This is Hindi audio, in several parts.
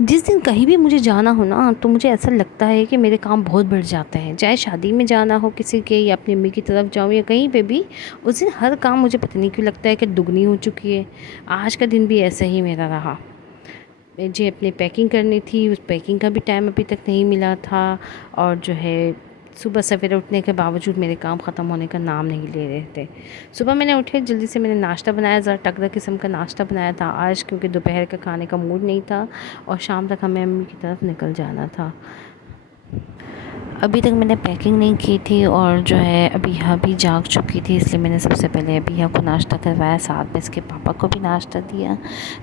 जिस दिन कहीं भी मुझे जाना हो ना, तो मुझे ऐसा लगता है कि मेरे काम बहुत बढ़ जाते हैं। चाहे शादी में जाना हो किसी के, या अपनी अम्मी की तरफ जाऊँ, या कहीं पे भी, उस दिन हर काम मुझे पता नहीं क्यों लगता है कि दुगनी हो चुकी है। आज का दिन भी ऐसा ही मेरा रहा। मुझे अपनी पैकिंग करनी थी, उस पैकिंग का भी टाइम अभी तक नहीं मिला था। और जो है, सुबह सवेरे उठने के बावजूद मेरे काम ख़त्म होने का नाम नहीं ले रहे थे। सुबह मैंने उठे जल्दी से, मैंने नाश्ता बनाया, ज़रा तगड़ा किस्म का नाश्ता बनाया था आज, क्योंकि दोपहर का खाने का मूड नहीं था और शाम तक हमें अम्मी की तरफ निकल जाना था। अभी तक मैंने पैकिंग नहीं की थी, और जो है अभी जाग चुकी थी, इसलिए मैंने सबसे पहले अभी को नाश्ता करवाया, साथ में इसके पापा को भी नाश्ता दिया,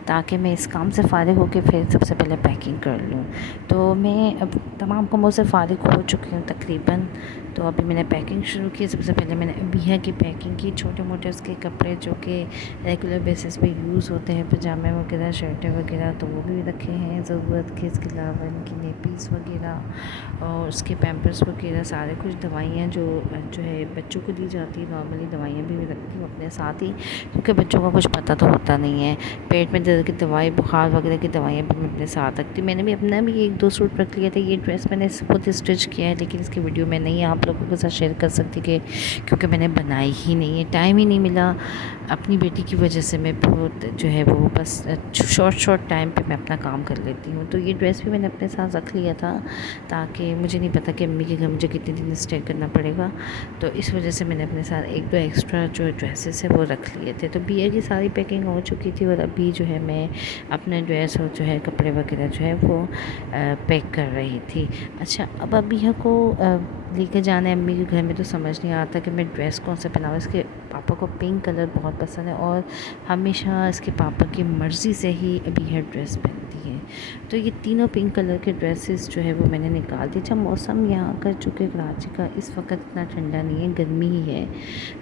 ताकि मैं इस काम से फ़ारिग होकर फिर सबसे पहले पैकिंग कर लूँ। तो मैं अब तमाम कामों से फ़ारिग हो चुकी हूँ तकरीबन। तो अभी मैंने पैकिंग शुरू की। सबसे पहले मैंने अबिया की पैकिंग की, छोटे मोटे उसके कपड़े जो कि रेगुलर बेसिस पे यूज़ होते हैं, पजामे वगैरह, शर्टें वगैरह, तो वो भी रखे हैं ज़रूरत के। इसके अलावा इनकी नेपीज़ वगैरह और उसके पैम्पर्स वगैरह, सारे कुछ दवाइयाँ जो जो है बच्चों को दी जाती है, नॉर्मली दवाइयाँ भी मैं रखती हूँ अपने साथ ही, क्योंकि बच्चों का कुछ पता तो होता नहीं है। पेट में दर्द की दवाई, बुखार वगैरह की दवाइयाँ भी मैं अपने साथ रखती हूँ। मैंने भी अपना भी 1-2 सूट रख लिया था। ये ड्रेस मैंने खुद स्टिच किया है, लेकिन इसकी वीडियो मैं नहीं आप लोगों के साथ शेयर कर सकती, कि क्योंकि मैंने बनाई ही नहीं है, टाइम ही नहीं मिला। अपनी बेटी की वजह से मैं बहुत जो है वो बस शॉर्ट टाइम पे मैं अपना काम कर लेती हूँ। तो ये ड्रेस भी मैंने अपने साथ रख लिया था, ताकि मुझे नहीं पता कि अम्मी के घर मुझे कितने दिन स्टे करना पड़ेगा, तो इस वजह से मैंने अपने साथ 1-2 एक्स्ट्रा जो ड्रेसेस है वो रख लिए थे। तो बिया की सारी पैकिंग हो चुकी थी, और अभी जो है मैं अपने ड्रेस और जो है कपड़े वगैरह जो है वो पैक कर रही थी। अच्छा, अब अबिया को लेकर जाना है अम्मी के घर में, तो समझ नहीं आता कि मैं ड्रेस कौन सा पहनाऊँ। इसके पापा को पिंक कलर बहुत पसंद है, और हमेशा इसके पापा की मर्ज़ी से ही अबिया ड्रेस पहनती है। तो ये तीनों पिंक कलर के ड्रेसेस जो है वो मैंने निकाल दी। जब मौसम यहाँ का चूँकि कराची का इस वक्त इतना ठंडा नहीं है, गर्मी ही है,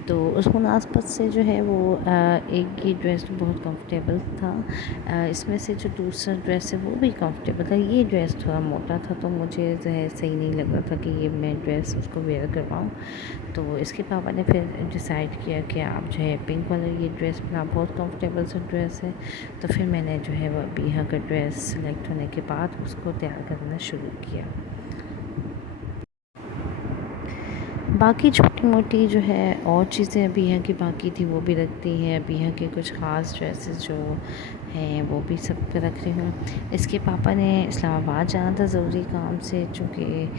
तो उस मुनासबत से जो है वो एक ये ड्रेस बहुत कंफर्टेबल था। इसमें से जो दूसरा ड्रेस है वो भी कंफर्टेबल था। ये ड्रेस थोड़ा मोटा था, तो मुझे जो है सही नहीं लग रहा था कि ये मैं ड्रेस उसको वेयर करवाऊँ। तो इसके पापा ने फिर डिसाइड किया कि आप जो है पिंक वाला ये ड्रेस पहना, बहुत कंफर्टेबल सा ड्रेस है। तो फिर मैंने जो है वो अबिया का ड्रेस सेलेक्ट होने के बाद उसको तैयार करना शुरू किया। बाकी छोटी मोटी जो है और चीज़ें अबिया की बाकी थी वो भी रखती है। अबिया के कुछ ख़ास ड्रेसेस जो हैं वो भी सब पे रख रही हूँ। इसके पापा ने इस्लामाबाद जाना था ज़रूरी काम से, चूँकि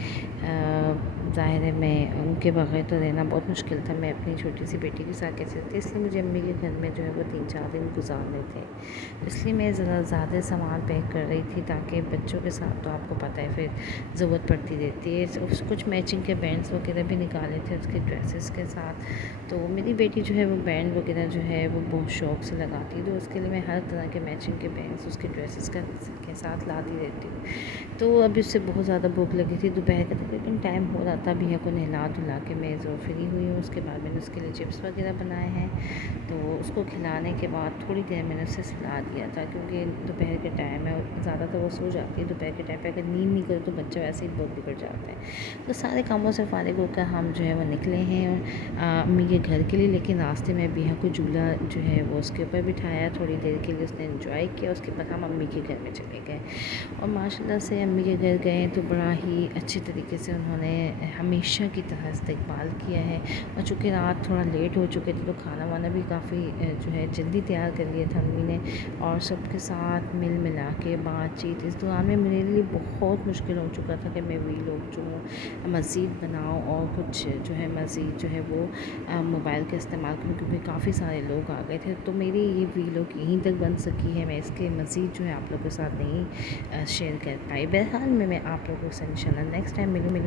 ज़ाहिर है मैं उनके बगैर तो रहना बहुत मुश्किल था। मैं अपनी छोटी सी बेटी के साथ कैसे रहती, इसलिए मुझे अम्मी के घर में जो है वो 3-4 दिन गुजारने थे। इसलिए मैं ज़रा ज़्यादा सामान पैक कर रही थी, ताकि बच्चों के साथ तो आपको पता है फिर ज़रूरत पड़ती रहती है। कुछ मैचिंग के बैंड्स वगैरह भी निकाले थे उसके ड्रेसेस के साथ। तो मेरी बेटी जो है वो बैंड वगैरह जो है वो बहुत शौक़ से लगाती है, तो उसके लिए मैं हर तरह के मैचिंग के बैंड्स उसके ड्रेसेस के साथ लाती रहती हूँ। तो अभी उससे बहुत ज़्यादा भूख लगी थी, दोपहर का तकरीबन टाइम हो रहा था। भैया को नहला धुला के मैं जो फ्री हुई हूँ, उसके बाद मैंने उसके लिए चिप्स वगैरह बनाए हैं। तो उसको खिलाने के बाद थोड़ी देर मैंने उसे सुला दिया था, क्योंकि दोपहर के टाइम है, ज़्यादातर वो सो जाती है दोपहर के टाइम पे। अगर नींद नहीं करे तो बच्चा वैसे ही बहुत बिगड़ जाता है। तो सारे कामों से फ़ारिग होकर हम जो है वो निकले हैं अम्मी के घर के लिए। लेकिन रास्ते में भैया को झूला जो है वो उसके ऊपर बिठाया, थोड़ी देर के लिए उसने एंजॉय किया। उसके बाद हम अम्मी के घर में चले गए, और माशाल्लाह से अम्मी के घर गए तो बड़ा ही अच्छे तरीके से उन्होंने हमेशा की तरह इस्तकबाल किया है। और चूँकि रात थोड़ा लेट हो चुके थे, तो खाना वाना भी काफ़ी जो है जल्दी तैयार कर लिया था अम्मी ने, और सबके साथ मिल मिला के बातचीत। इस दौरान में मेरे लिए बहुत मुश्किल हो चुका था कि मैं वीलॉग जो मज़ीद बनाऊँ, और कुछ जो है मज़ीद जो है वो मोबाइल का इस्तेमाल करूँ, क्योंकि काफ़ी सारे लोग आ गए थे। तो मेरी ये वीलॉग यहीं तक बन सकी है, मैं इसके मज़ीद जो है आप लोगों के साथ नहीं शेयर कर पाई। बहरहाल मैं आप लोगों से इंशाल्लाह नेक्स्ट टाइम मिलूँ।